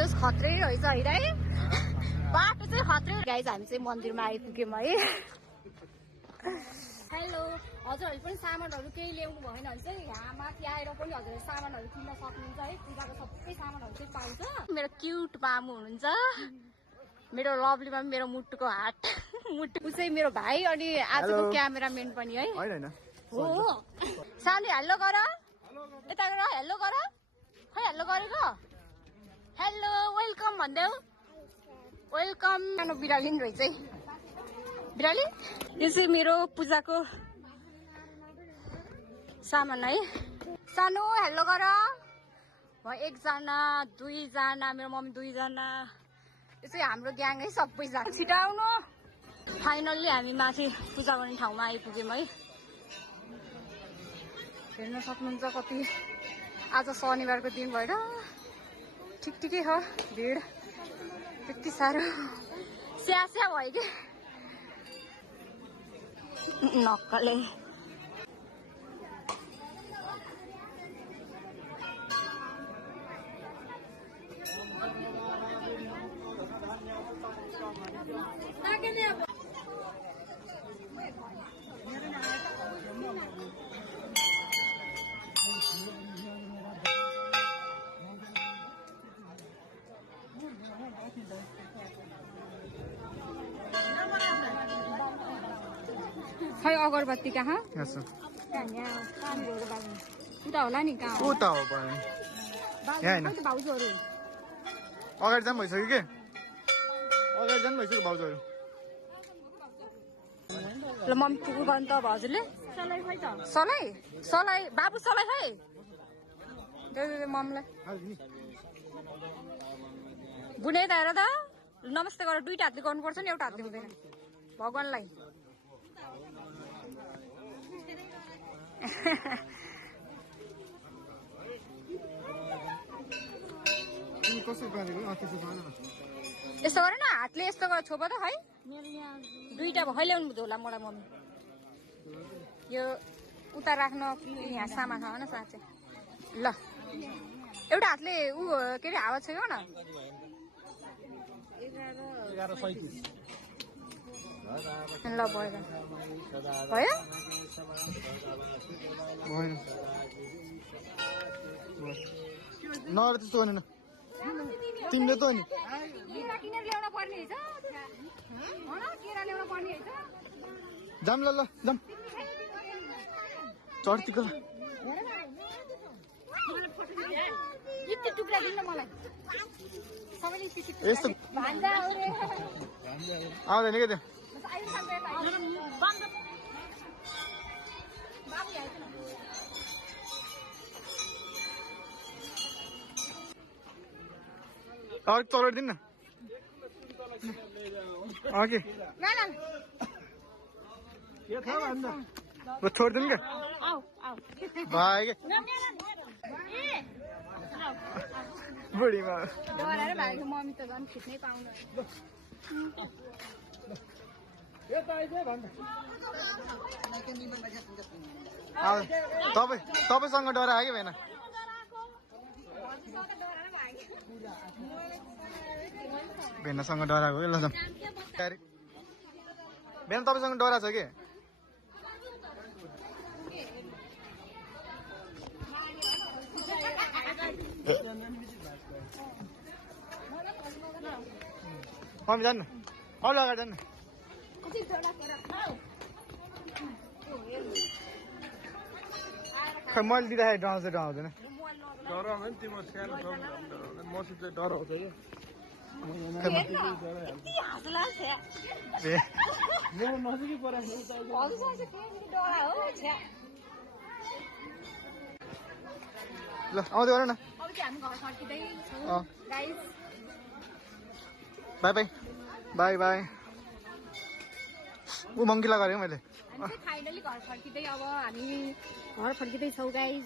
होस् खत्रै रहेछ होइन है बाटो चाहिँ खत्रै गाइज हामी चाहिँ मन्दिरमा आइपुग्यौँ है हेलो हजुरहरूले पनि सामानहरू केही ल्याउनु भएन भने चाहिँ यहाँ माथि आएर पनि हजुरहरूले सामानहरू किन्न सक्नुहुन्छ है पूजाको सबै सामानहरू चाहिँ पाउँछ मेरो क्युट मामु हुनुहुन्छ मेरो लभलीमा पनि मेरो मुटुको हाट मुटु चाहिँ मेरो भाइ अनि आजको क्यामेराम्यान पनि है हो सानी हेलो गर यता गर हेलो गर खै हेलो गरेको हेलो वेलकम भन्देऊ वेलकम सानो बिराली रहेछ है बिराली यो चाहिँ मेरो पूजाको सामान है सानो हेलो गर एकजना दुईजना मेरो मम्मी दुईजना यो चाहिँ हाम्रो ग्याङ है सबैजना छिटो आउनु फाइनल्ली हामी माथि पूजा गर्ने ठाउँमा आइपुग्यौँ है हेर्न सक्नुहुन्छ कति आज शनिबारको दिन भएर ठिकै हो भिड त्यति साह्रो स्या भयो कि नक्कले खै अगरबत्ती कहाँ उता होला नि कहाँ उता हो भाउजूहरू अगाडि जानु भइसक्यो कि अगाडि जानु भइसक्यो भाउजूहरू ल मम्मी पुग्नु पर्यो नि त भाउजूले सलाई सलाई बाबु सलाई खै ममलाई बुने त हेर त नमस्ते गरेर दुईटा हातले गर्नुपर्छ नि एउटा हातले हुँदैन भगवानलाई यस्तो गर न हातले यस्तो गरेर छोप त खै दुईटा भयो ल्याउनु होला मलाई मम्मी यो उता राख्न यहाँ सामान छ न साँच्चै ल एउटा हातले ऊ के अरे हावा छोयो न ल भयो भयो नगर त्यस्तो गर्ने न तिमीले त नि जाम ल जाम चढ्तीको टुक्रा दिनु मलाई यस्तो आउँदैन क्या त्यो अलिक चलाइदिनु न अघि छोडिदिनु क्या भाइ बुढीमा मम्मी त झन् खिच्नै पाउँदैन तपाईँसँग डर आयो कि भएन भेनासँग डराएको ल जाम भेना तपाईँसँग डराएको छ कि मम्मी जान्न अरू अगाडि जान्न खै मैले दिँदाखेरि डराउँछ डराउँदैन डराउँदैन तिम्रो सानो मसित डराउँछ क्या नजिकै परेको ल आउँदै गर न बाई बाई बाई बाई ऊ मङ्किला गरेँ मैले फाइनली घर फर्किँदै अब हामी घर फर्किँदैछौँ गाइस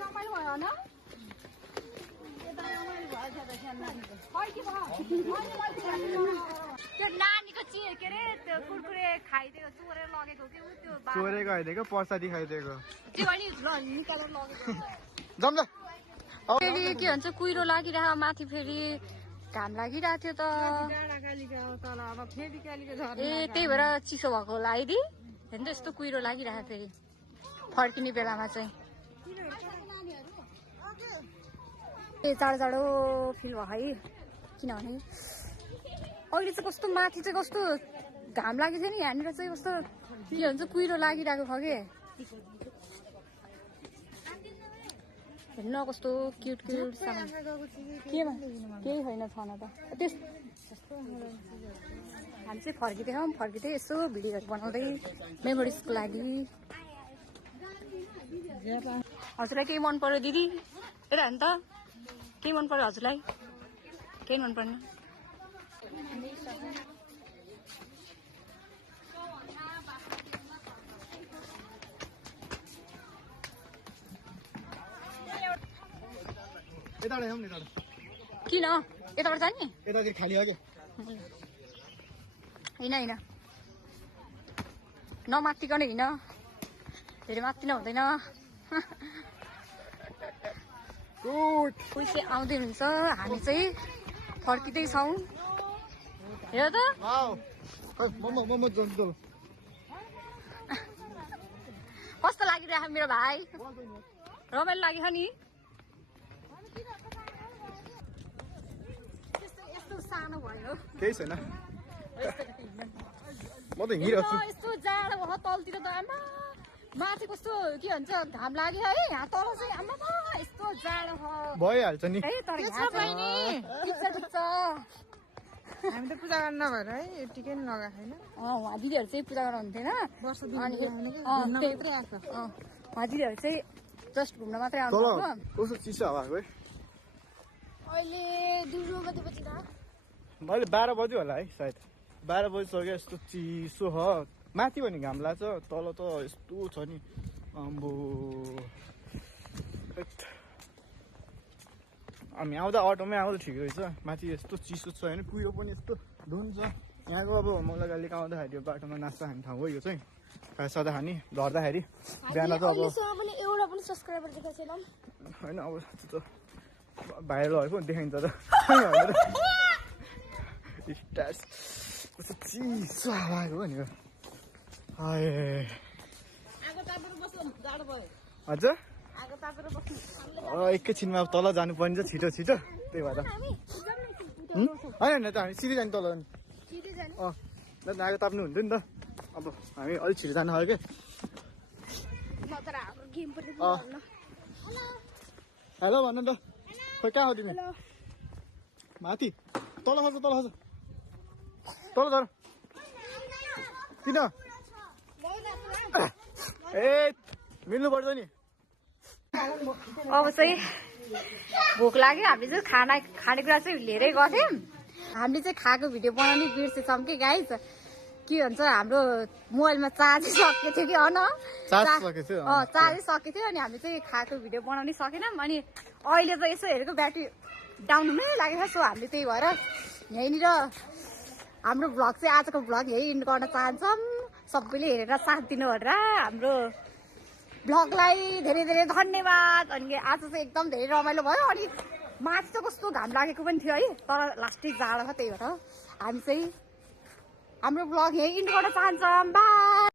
रमाइलो भयो न त्यो नानीको के अरे त्यो कुरकुरे खाइदिएको चोरेर लगेको कि उ त्यो चोरेको आइदिएको प्रसादी खाइदिएको त्यो अनि निकालेर लगेको जाऊँ ल फेरि के भन्छ कुहिरो लागिरह माथि फेरि घाम लागिरहेको थियो त ए त्यही भएर चिसो भएको होला है दि हेर्नु त यस्तो कुहिरो लागिरहेको फेरि फर्किने बेलामा चाहिँ ए जाडो जाडो फिल भयो है किनभने अहिले चाहिँ कस्तो माथि चाहिँ कस्तो घाम लागेको थियो नि यहाँनिर चाहिँ कस्तो के भन्छ कुहिरो लागिरहेको छ कि हेर्नु न कस्तो क्युट क्युट सामान केमा केही छैन छन त त्यस हामी चाहिँ फर्किँदै यसो भिडियोहरू बनाउँदै मेमोरिजको लागि हजुरलाई केही मन पर्यो दिदी हेर नि त केही मन पर्यो हजुरलाई केही मन पर्ने यताबाट जाऊँ नि यताबाट किन यताबाट जाने यतातिर खाली हो कि होइन नमात्तिकन हिँड धेरै मात्तिन हुँदैन कोही चाहिँ आउँदै हुन्छ हामी चाहिँ फर्किँदैछौँ हेर त मोमो जाऊँ कस्तो लागिरहेको मेरो भाइ रमाइलो लाग्यो नि यस्तो सानो भयो केही छैन म त हिँडिरहेको छु यस्तो जाडो भयो तलतिर त आमा माथि कस्तो के भन्छ घाम लाग्यो है यहाँ तल चाहिँ आमा यस्तो जाडो भइहाल्छ नि है तर यहाँ चाहिँ टिप्छ हामी त पूजा गर्न नभएर है टिकै नि लगाएको छैन उहाँ दिदीहरू चाहिँ पूजा गर्न हुन्थेन उहाँ दिदीहरू चाहिँ जस्ट घुम्न मात्रै तल आउनु कस्तो चिसो हावा है अहिले 2 गते पछि मैले 12 बज्यो होला है सायद 12 बजिसक्यो यस्तो चिसो छ माथि पनि घाम लाग्छ तल त यस्तो छ नि अम्बो हामी आउँदा अटोमै आउँदा ठिकै रहेछ माथि यस्तो चिसो छ होइन कुहिरो पनि यस्तो धुन छ यहाँको अब मौलागालीको आउँदाखेरि यो बाटोमा नास्ता खाने ठाउँ हो यो चाहिँ सदा खाने झर्दाखेरि बिहान त अब एउटा पनि सब्सक्राइबर देखाएको छैन होइन अब त्यो त भाइरलहरूको देखाइन्छ त स्टार्स कस्तो चिसो हावा आएको हो नि हजुर एकैछिनमा अब तल जानु पर्ने छ छिटो छिटो त्यही भएर होइन त हामी सिधै जाने तल आगो ताप्नु हुन्थ्यो नि त अब हामी अलिक छिटो जानु आयो क्या हेलो भन्नु त खोइ कहाँ हो तिमी माथि तल खर्छ तल झर किन ए मिल्नुपर्छ नि अब चाहिँ भोक लाग्यो हामीले चाहिँ खानेकुरा चाहिँ लिएरै गर्थ्यौँ हामीले चाहिँ खाएको भिडियो बनाउने बिर्सेछौँ कि गाइस के भन्छ हाम्रो मोबाइलमा चार्ज सकेको थियो कि चार्जै सकेको थियो अनि हामीले चाहिँ खाएको भिडियो बनाउनै सकेनौँ अनि अहिले त यसो हेरेको ब्याट्री डाउन हुनै लागेको छ सो हामीले त्यही भएर यहीँनिर हाम्रो भ्लग चाहिँ आजको भ्लग यही इन्ड गर्न चाहन्छौँ सबैले हेरेर साथ दिनु भनेर हाम्रो भ्लगलाई धेरै धेरै धन्यवाद अनि आज चाहिँ एकदम धेरै रमाइलो भयो अनि माथि चाहिँ कस्तो घाम लागेको पनि थियो है तर लास्टै जाडो छ त्यही भएर हामी चाहिँ हाम्रो भ्लग यही इन्ड गर्न चाहन्छौँ बाई।